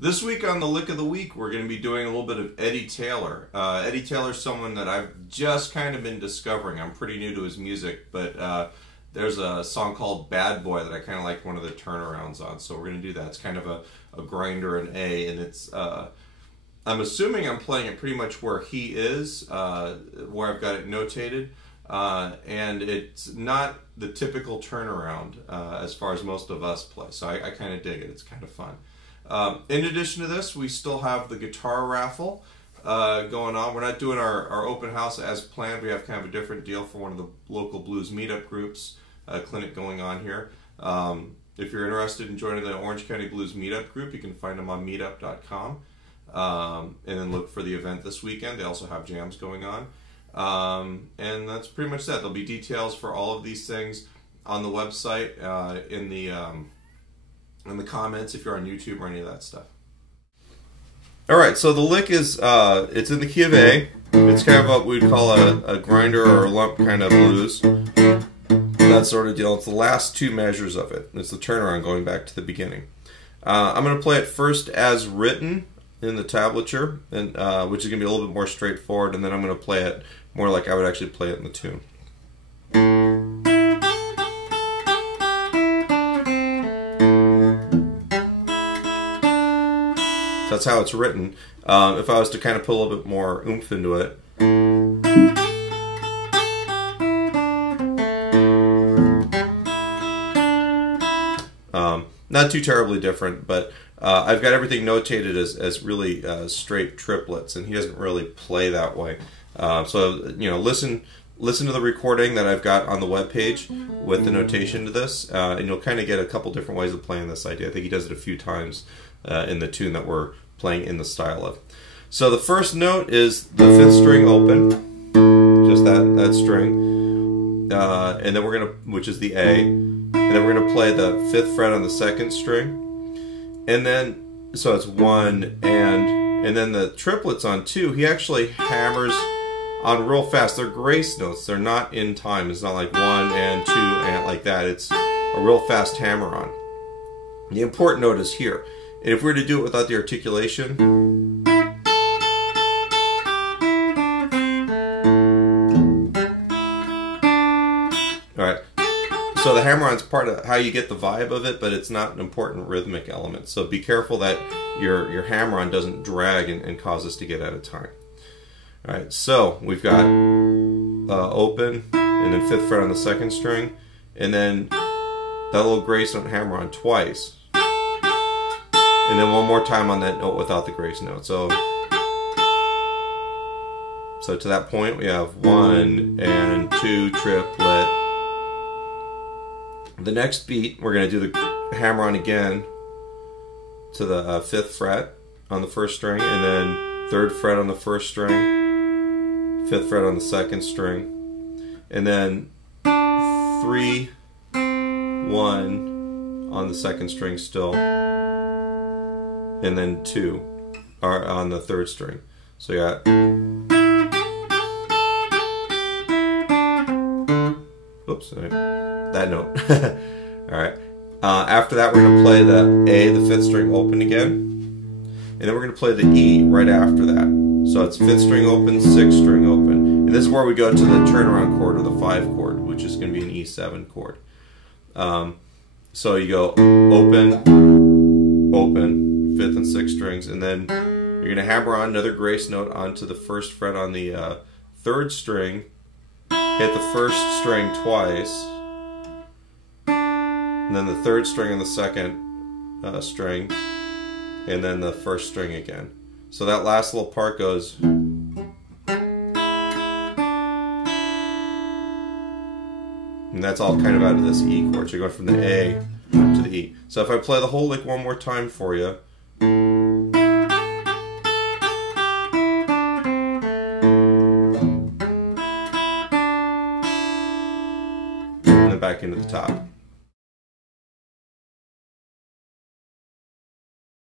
This week on the Lick of the Week, we're going to be doing a little bit of Eddie Taylor. Eddie Taylor's someone that I've just kind of been discovering. I'm pretty new to his music, but there's a song called Bad Boy that I kind of like one of the turnarounds on, so we're going to do that. It's kind of a grinder, an A, and it's, I'm assuming I'm playing it pretty much where he is, where I've got it notated, and it's not the typical turnaround as far as most of us play, so I kind of dig it. It's kind of fun. In addition to this, we still have the guitar raffle going on. We're not doing our open house as planned. We have kind of a different deal for one of the local blues meetup groups, clinic going on here. If you're interested in joining the Orange County Blues Meetup group, you can find them on meetup.com, and then look for the event this weekend. They also have jams going on. And that's pretty much that. There'll be details for all of these things on the website, in the comments if you're on YouTube or any of that stuff. Alright, so the lick is, it's in the key of A. It's kind of what we'd call a grinder or a lump kind of blues. That sort of deal. It's the last two measures of it. It's the turnaround going back to the beginning. I'm going to play it first as written in the tablature, and which is going to be a little bit more straightforward, and then I'm going to play it more like I would actually play it in the tune. That's how it's written. If I was to kind of put a little bit more oomph into it. Not too terribly different, but I've got everything notated as really straight triplets, and he doesn't really play that way. So, you know, listen to the recording that I've got on the webpage with the notation to this, and you'll kind of get a couple different ways of playing this idea. I think he does it a few times in the tune that we're playing in the style of. So the first note is the 5th string open, just that string, and then we're gonna, which is the A, and then we're gonna play the 5th fret on the 2nd string, and then so it's 1 and then the triplets on 2. He actually hammers on real fast. They're grace notes. They're not in time. It's not like 1 and 2 and like that. It's a real fast hammer on. The important note is here. And if we were to do it without the articulation, alright, so the hammer-on's part of how you get the vibe of it, but it's not an important rhythmic element. So be careful that your hammer-on doesn't drag and cause us to get out of time. Alright, so we've got open, and then 5th fret on the 2nd string, and then that little grace note hammer-on twice. And then one more time on that note without the grace note. So to that point we have 1 and 2 triplet. The next beat we're going to do the hammer on again to the 5th fret on the 1st string, and then 3rd fret on the 1st string, 5th fret on the 2nd string, and then 3, 1 on the 2nd string still, and then 2 are on the 3rd string. So you got, oops, that note. Alright. After that we're going to play the A, the 5th string open again, and then we're going to play the E right after that. So it's 5th string open, 6th string open, and this is where we go to the turnaround chord, or the 5 chord, which is going to be an E7 chord. So you go open, open, 5th and 6th strings, and then you're going to hammer on another grace note onto the 1st fret on the 3rd string, hit the 1st string twice, and then the 3rd string on the 2nd string, and then the 1st string again. So that last little part goes, and that's all kind of out of this E chord. So you're going from the A to the E. So if I play the whole lick one more time for you, and then back into the top.